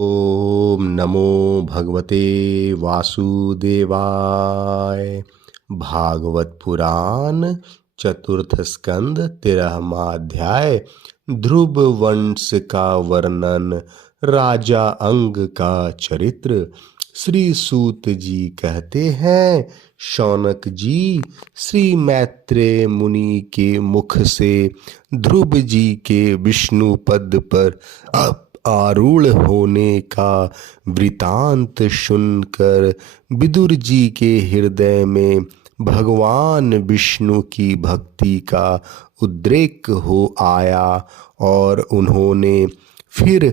ओम नमो भगवते वासुदेवाय। भागवत पुराण चतुर्थ स्कंद 13वां अध्याय। ध्रुव वंश का वर्णन। राजा अंग का चरित्र। श्री सूत जी कहते हैं, शौनक जी, श्री मैत्रेय मुनि के मुख से ध्रुव जी के विष्णु पद पर आरूढ़ होने का वृतांत सुनकर विदुर जी के हृदय में भगवान विष्णु की भक्ति का उद्रेक हो आया और उन्होंने फिर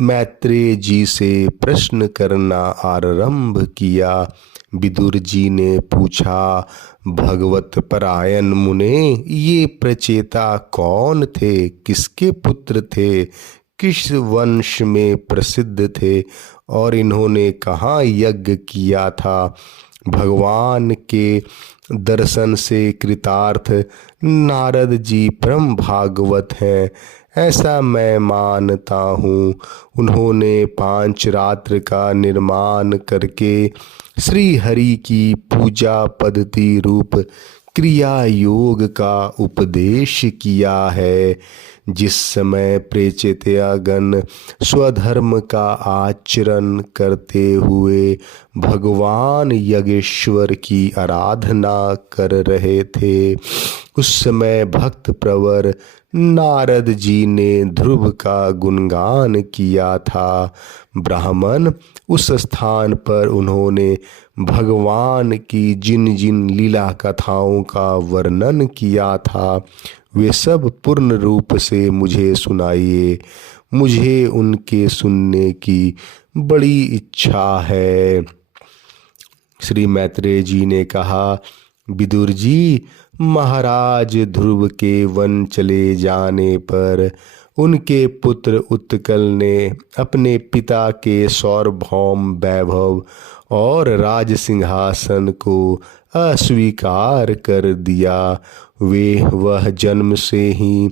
मैत्रेय जी से प्रश्न करना आरंभ किया। विदुर जी ने पूछा, भगवत परायण मुने, ये प्रचेता कौन थे? किसके पुत्र थे? किस वंश में प्रसिद्ध थे और इन्होंने कहाँ यज्ञ किया था? भगवान के दर्शन से कृतार्थ नारद जी परम भागवत हैं, ऐसा मैं मानता हूँ। उन्होंने 5 रात्र का निर्माण करके श्री हरि की पूजा पद्धति रूप क्रिया योग का उपदेश किया है। जिस समय प्रेचितगण स्वधर्म का आचरण करते हुए भगवान यज्ञेश्वर की आराधना कर रहे थे, उस समय भक्त प्रवर नारद जी ने ध्रुव का गुणगान किया था। ब्राह्मण उस स्थान पर उन्होंने भगवान की जिन जिन लीला कथाओं का वर्णन किया था, वे सब पूर्ण रूप से मुझे सुनाइए। मुझे उनके सुनने की बड़ी इच्छा है। श्री मैत्रेय जी ने कहा, विदुर जी, महाराज ध्रुव के वन चले जाने पर उनके पुत्र उत्कल ने अपने पिता के सार्वभौम वैभव और राज सिंहासन को अस्वीकार कर दिया। वह जन्म से ही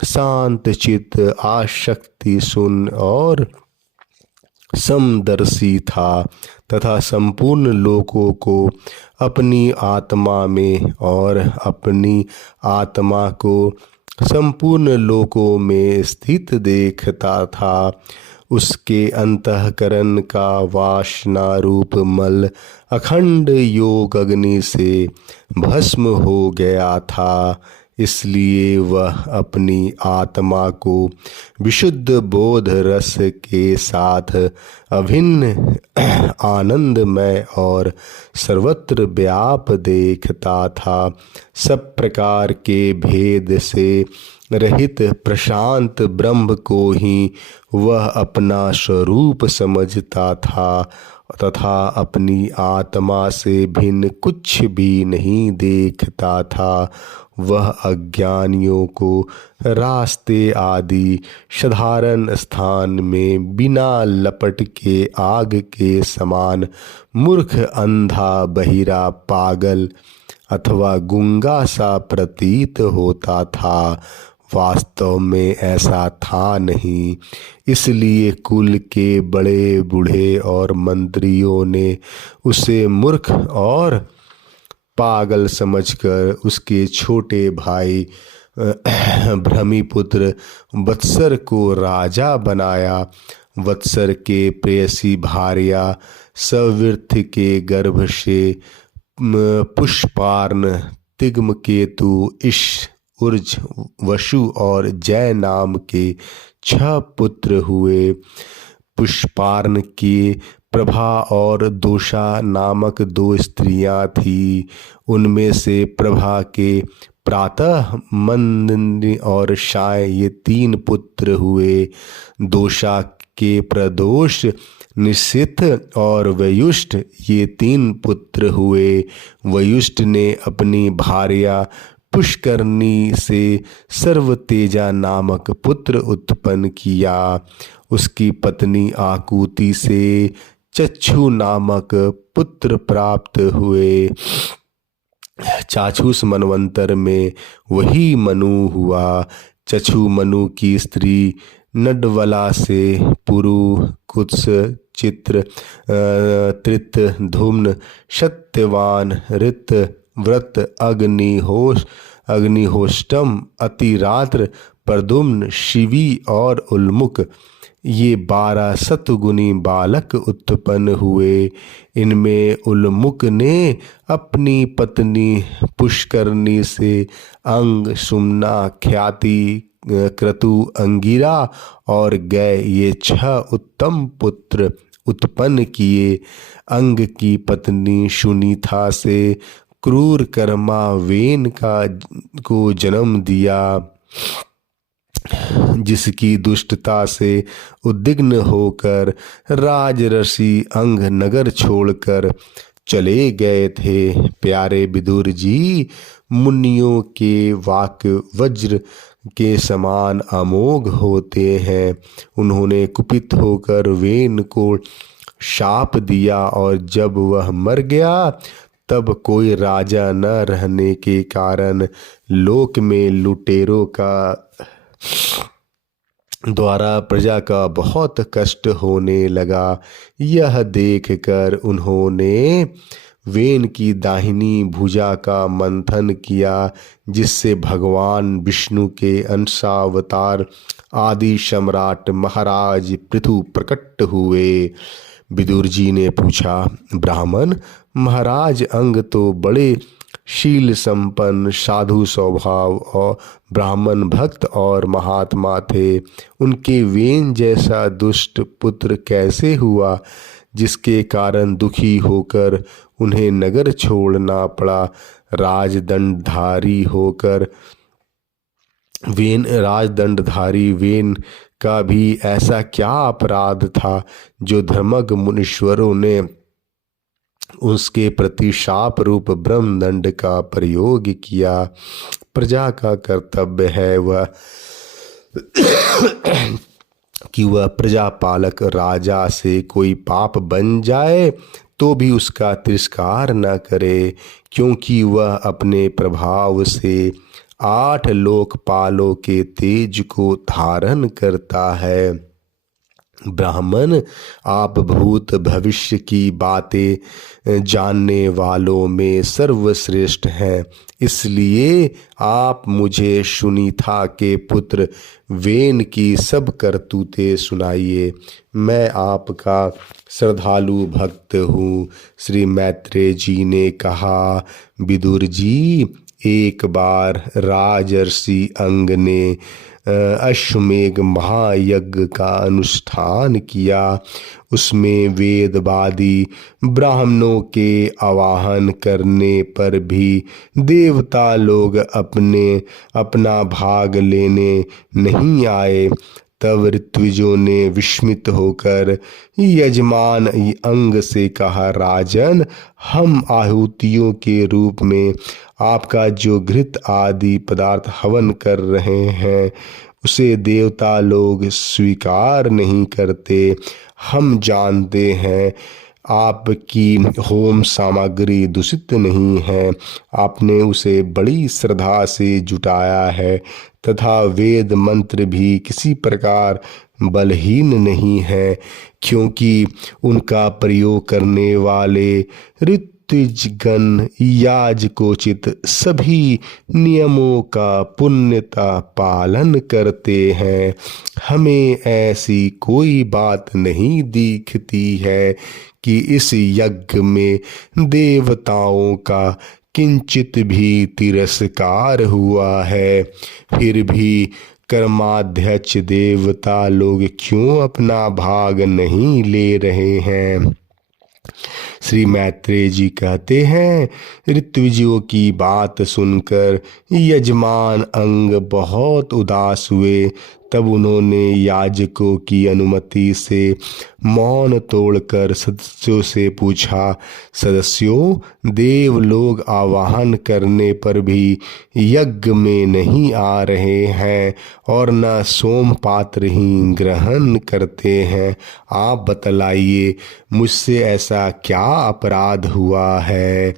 शांत चित्त, आसक्ति शून्य और समदर्शी था तथा संपूर्ण लोकों को अपनी आत्मा में और अपनी आत्मा को संपूर्ण लोकों में स्थित देखता था। उसके अंतःकरण का वासना रूप मल अखंड योग अग्नि से भस्म हो गया था, इसलिए वह अपनी आत्मा को विशुद्ध बोध रस के साथ अभिन्न आनंदमय और सर्वत्र व्याप देखता था। सब प्रकार के भेद से रहित प्रशांत ब्रह्म को ही वह अपना स्वरूप समझता था तथा अपनी आत्मा से भिन्न कुछ भी नहीं देखता था। वह अज्ञानियों को रास्ते आदि साधारण स्थान में बिना लपट के आग के समान मूर्ख, अंधा, बहिरा, पागल अथवा गूंगा सा प्रतीत होता था। वास्तव में ऐसा था नहीं। इसलिए कुल के बड़े बूढ़े और मंत्रियों ने उसे मूर्ख और पागल समझकर उसके छोटे भाई भ्रमिपुत्र वत्सर को राजा बनाया। वत्सर के प्रेयसी भार्या सविर्थ के गर्भ से पुष्पार्न, तिग्मकेतु, इश, उर्ज, वसु और जय नाम के 6 पुत्र हुए। पुष्पार्न की प्रभा और दोषा नामक 2 स्त्रियां थी। उनमें से प्रभा के प्रातः, मंद और शाय ये 3 पुत्र हुए। दोषा के प्रदोष, निशिथ और वयुष्ठ ये 3 पुत्र हुए। वयुष्ठ ने अपनी भार्या पुष्करणी से सर्वतेजा नामक पुत्र उत्पन्न किया। उसकी पत्नी आकुति से चक्षु नामक पुत्र प्राप्त हुए। चाक्षुष मनवंतर में वही मनु हुआ। चक्षु मनु की स्त्री नडवला से पुरु कुत्स चित्र त्रित धुम्न सत्यवान ऋत व्रत अग्निहोष्टम अतिरात्र प्रद्युम्न शिवी और उल्मुख, ये 12 सतगुणी बालक उत्पन्न हुए। इनमें उल्मुख ने अपनी पत्नी पुष्करणी से अंग, सुमना, ख्याति, क्रतु, अंगिरा और गय ये 6 उत्तम पुत्र उत्पन्न किए। अंग की पत्नी सुनीता से क्रूर कर्मा वेन को जन्म दिया, जिसकी दुष्टता से उद्विग्न होकर राजर्षि अंग नगर छोड़कर चले गए थे। प्यारे विदुर जी, मुनियों के वाक्य वज्र के समान अमोघ होते हैं। उन्होंने कुपित होकर वेन को शाप दिया और जब वह मर गया तब कोई राजा न रहने के कारण लोक में लुटेरों का द्वारा प्रजा का बहुत कष्ट होने लगा। यह देखकर उन्होंने वेन की दाहिनी भुजा का मंथन किया, जिससे भगवान विष्णु के अंशावतार आदि सम्राट महाराज पृथु प्रकट हुए। विदुर जी ने पूछा, ब्राह्मण महाराज अंग तो बड़े शील संपन्न साधु स्वभाव और ब्राह्मण भक्त और महात्मा थे, उनके वेन जैसा दुष्ट पुत्र कैसे हुआ, जिसके कारण दुखी होकर उन्हें नगर छोड़ना पड़ा। राजदंडधारी वेन का भी ऐसा क्या अपराध था जो धर्मज्ञ मुनीश्वरों ने उसके प्रति शाप रूप ब्रह्मदंड का प्रयोग किया। प्रजा का कर्तव्य है कि वह प्रजापालक राजा से कोई पाप बन जाए तो भी उसका तिरस्कार न करे, क्योंकि वह अपने प्रभाव से 8 लोकपालों के तेज को धारण करता है। ब्राह्मण, आप भूत भविष्य की बातें जानने वालों में सर्वश्रेष्ठ हैं, इसलिए आप मुझे सुनीता के पुत्र वेन की सब करतूतें सुनाइए। मैं आपका श्रद्धालु भक्त हूँ। श्री मैत्रेय जी ने कहा, विदुर जी, एक बार राजर्षि अंग ने अश्वमेघ महायज्ञ का अनुष्ठान किया। उसमें वेदवादी ब्राह्मणों के आवाहन करने पर भी देवता लोग अपना भाग लेने नहीं आए। तब ऋत्विजों ने विस्मित होकर यजमान अंग से कहा, राजन, हम आहुतियों के रूप में आपका जो घृत आदि पदार्थ हवन कर रहे हैं उसे देवता लोग स्वीकार नहीं करते। हम जानते हैं आपकी होम सामग्री दूषित नहीं है, आपने उसे बड़ी श्रद्धा से जुटाया है तथा वेद मंत्र भी किसी प्रकार बलहीन नहीं है, क्योंकि उनका प्रयोग करने वाले ऋत्विजगण याजकोचित सभी नियमों का पूर्णतः पालन करते हैं। हमें ऐसी कोई बात नहीं दिखती है कि इस यज्ञ में देवताओं का किंचित भी तिरस्कार हुआ है। फिर भी कर्माध्यक्ष देवता लोग क्यों अपना भाग नहीं ले रहे हैं? श्री मैत्रेय जी कहते हैं, ऋत्विजों की बात सुनकर यजमान अंग बहुत उदास हुए। तब उन्होंने याजकों की अनुमति से मौन तोड़कर सदस्यों से पूछा, सदस्यों, देव लोग आवाहन करने पर भी यज्ञ में नहीं आ रहे हैं और न सोम पात्र ही ग्रहण करते हैं। आप बतलाइए, मुझसे ऐसा क्या अपराध हुआ है?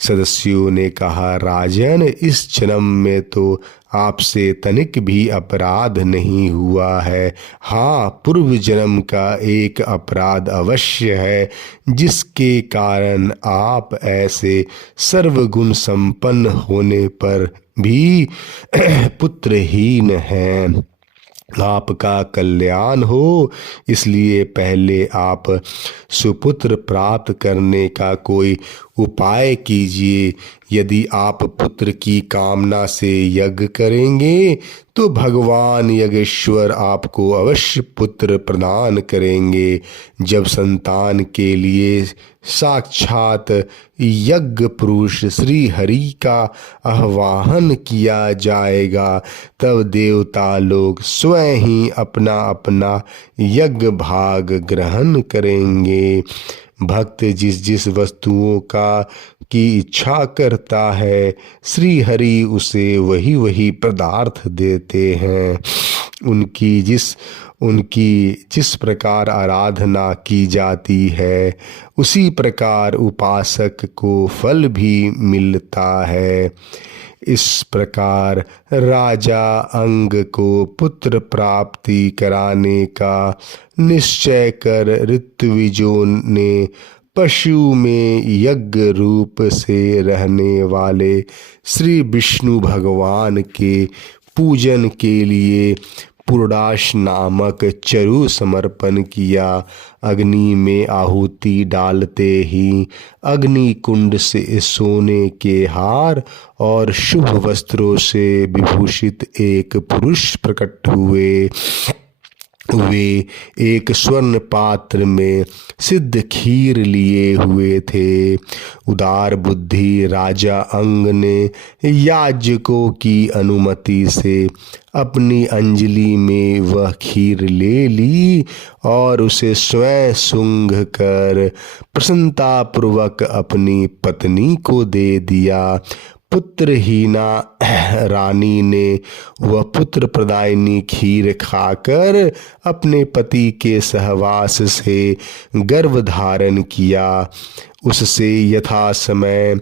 सदस्यों ने कहा, राजन, इस जन्म में तो आपसे तनिक भी अपराध नहीं हुआ है। हाँ, पूर्व जन्म का एक अपराध अवश्य है, जिसके कारण आप ऐसे सर्वगुण संपन्न होने पर भी पुत्रहीन हैं। आपका कल्याण हो, इसलिए पहले आप सुपुत्र प्राप्त करने का कोई उपाय कीजिए। यदि आप पुत्र की कामना से यज्ञ करेंगे तो भगवान यज्ञेश्वर आपको अवश्य पुत्र प्रदान करेंगे। जब संतान के लिए साक्षात यज्ञ पुरुष श्री हरि का आह्वान किया जाएगा, तब देवता लोग स्वयं ही अपना अपना यज्ञ भाग ग्रहण करेंगे। भक्त जिस जिस वस्तुओं की इच्छा करता है, श्री हरि उसे वही वही पदार्थ देते हैं। उनकी जिस प्रकार आराधना की जाती है, उसी प्रकार उपासक को फल भी मिलता है। इस प्रकार राजा अंग को पुत्र प्राप्ति कराने का निश्चय कर ऋत्विजों ने पशु में यज्ञ रूप से रहने वाले श्री विष्णु भगवान के पूजन के लिए पूर्णाश नामक चरु समर्पण किया। अग्नि में आहुति डालते ही अग्नि कुंड से सोने के हार और शुभ वस्त्रों से विभूषित एक पुरुष प्रकट हुए। वे एक स्वर्ण पात्र में सिद्ध खीर लिए हुए थे। उदार बुद्धि राजा अंग ने याजकों की अनुमति से अपनी अंजलि में वह खीर ले ली और उसे स्वयं सूंघ कर प्रसन्नतापूर्वक अपनी पत्नी को दे दिया। पुत्रहीना रानी ने वह पुत्र प्रदायिनी खीर खाकर अपने पति के सहवास से गर्भ धारण किया। उससे यथा समय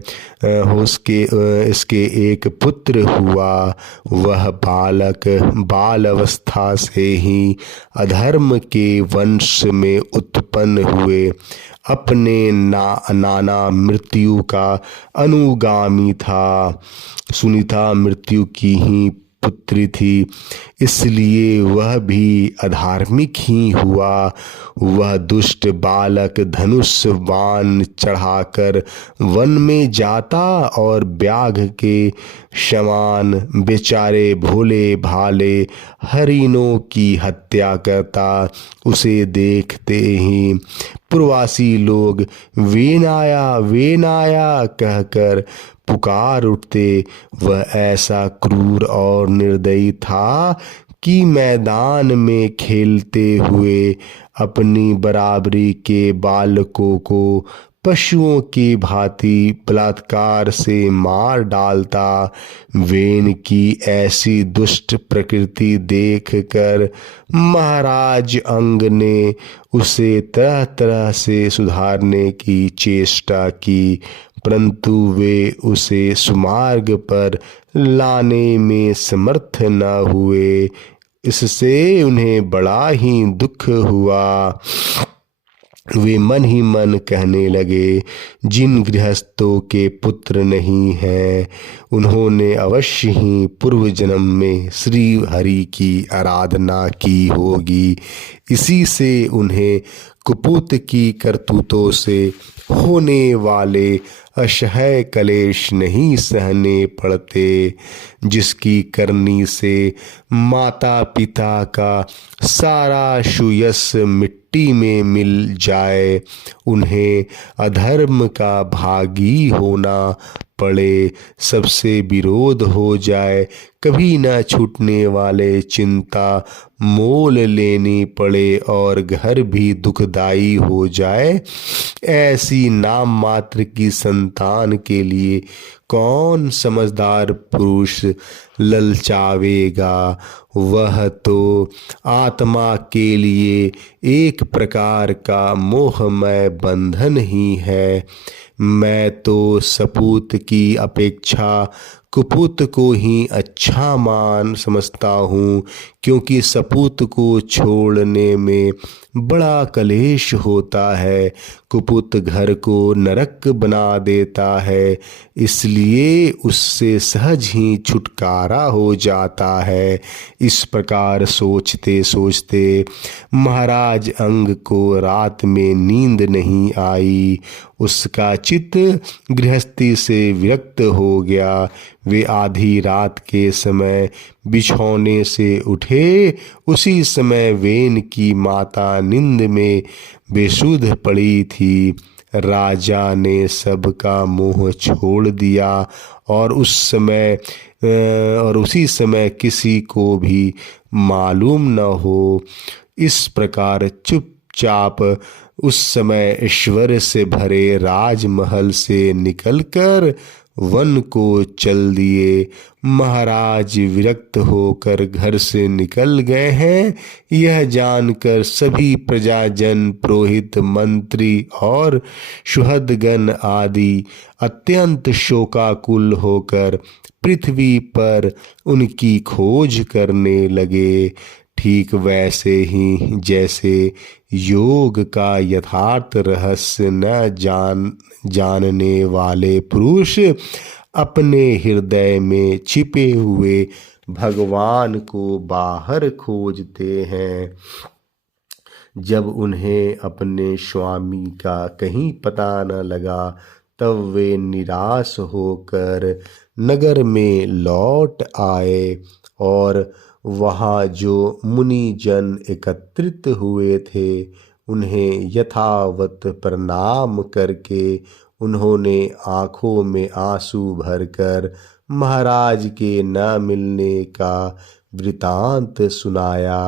इसके एक पुत्र हुआ। वह बालक बाल अवस्था से ही अधर्म के वंश में उत्पन्न हुए अपने नाना मृत्यु का अनुगामी था। सुनीता मृत्यु की ही पुत्री थी, इसलिए वह भी अधार्मिक ही हुआ। वह दुष्ट बालक धनुष बाण चढ़ाकर वन में जाता और व्याघ्र के समान बेचारे भोले भाले हरिणों की हत्या करता। उसे देखते ही पूर्ववासी लोग वेनाया वेनाया कहकर पुकार उठते। वह ऐसा क्रूर और निर्दयी था कि मैदान में खेलते हुए अपनी बराबरी के बालकों को पशुओं की भांति बलात्कार से मार डालता। वेन की ऐसी दुष्ट प्रकृति देखकर महाराज अंग ने उसे तरह तरह से सुधारने की चेष्टा की, परंतु वे उसे सुमार्ग पर लाने में समर्थ न हुए। इससे उन्हें बड़ा ही दुख हुआ। वे मन ही मन कहने लगे, जिन गृहस्थों के पुत्र नहीं हैं, उन्होंने अवश्य ही पूर्व जन्म में श्री हरि की आराधना की होगी। इसी से उन्हें कुपुत की करतूतों से होने वाले असह्य कलेश नहीं सहने पड़ते। जिसकी करनी से माता पिता का सारा सुयश मिट्टी में मिल जाए, उन्हें अधर्म का भागी होना पड़े, सबसे विरोध हो जाए, कभी न छूटने वाले चिंता मोल लेनी पड़े और घर भी दुखदाई हो जाए, ऐसी नाम मात्र की संतान के लिए कौन समझदार पुरुष ललचावेगा। वह तो आत्मा के लिए एक प्रकार का मोहमय बंधन ही है। मैं तो सपूत की अपेक्षा कुपुत को ही अच्छा मान समझता हूँ, क्योंकि सपूत को छोड़ने में बड़ा कलेश होता है। कुपुत घर को नरक बना देता है, इसलिए उससे सहज ही छुटकारा हो जाता है। इस प्रकार सोचते सोचते महाराज अंग को रात में नींद नहीं आई। उसका चित्त गृहस्थी से विरक्त हो गया। वे आधी रात के समय बिछौने से उठे। उसी समय वेन की माता नींद में बेसुध पड़ी थी। राजा ने सबका मोह छोड़ दिया और उसी समय किसी को भी मालूम न हो। इस प्रकार चुपचाप उस समय ऐश्वर्य से भरे राजमहल से निकलकर वन को चल दिए। महाराज विरक्त होकर घर से निकल गए हैं, यह जानकर सभी प्रजाजन, पुरोहित, मंत्री और सुहृदगण आदि अत्यंत शोकाकुल होकर पृथ्वी पर उनकी खोज करने लगे। ठीक वैसे ही जैसे योग का यथार्थ रहस्य न जानने वाले पुरुष अपने हृदय में छिपे हुए भगवान को बाहर खोजते हैं। जब उन्हें अपने स्वामी का कहीं पता न लगा, तब वे निराश होकर नगर में लौट आए और वहाँ जो मुनिजन एकत्रित हुए थे, उन्हें यथावत प्रणाम करके उन्होंने आँखों में आंसू भरकर महाराज के न मिलने का वृतांत सुनाया।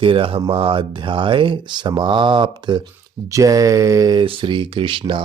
13वां अध्याय समाप्त। जय श्री कृष्णा।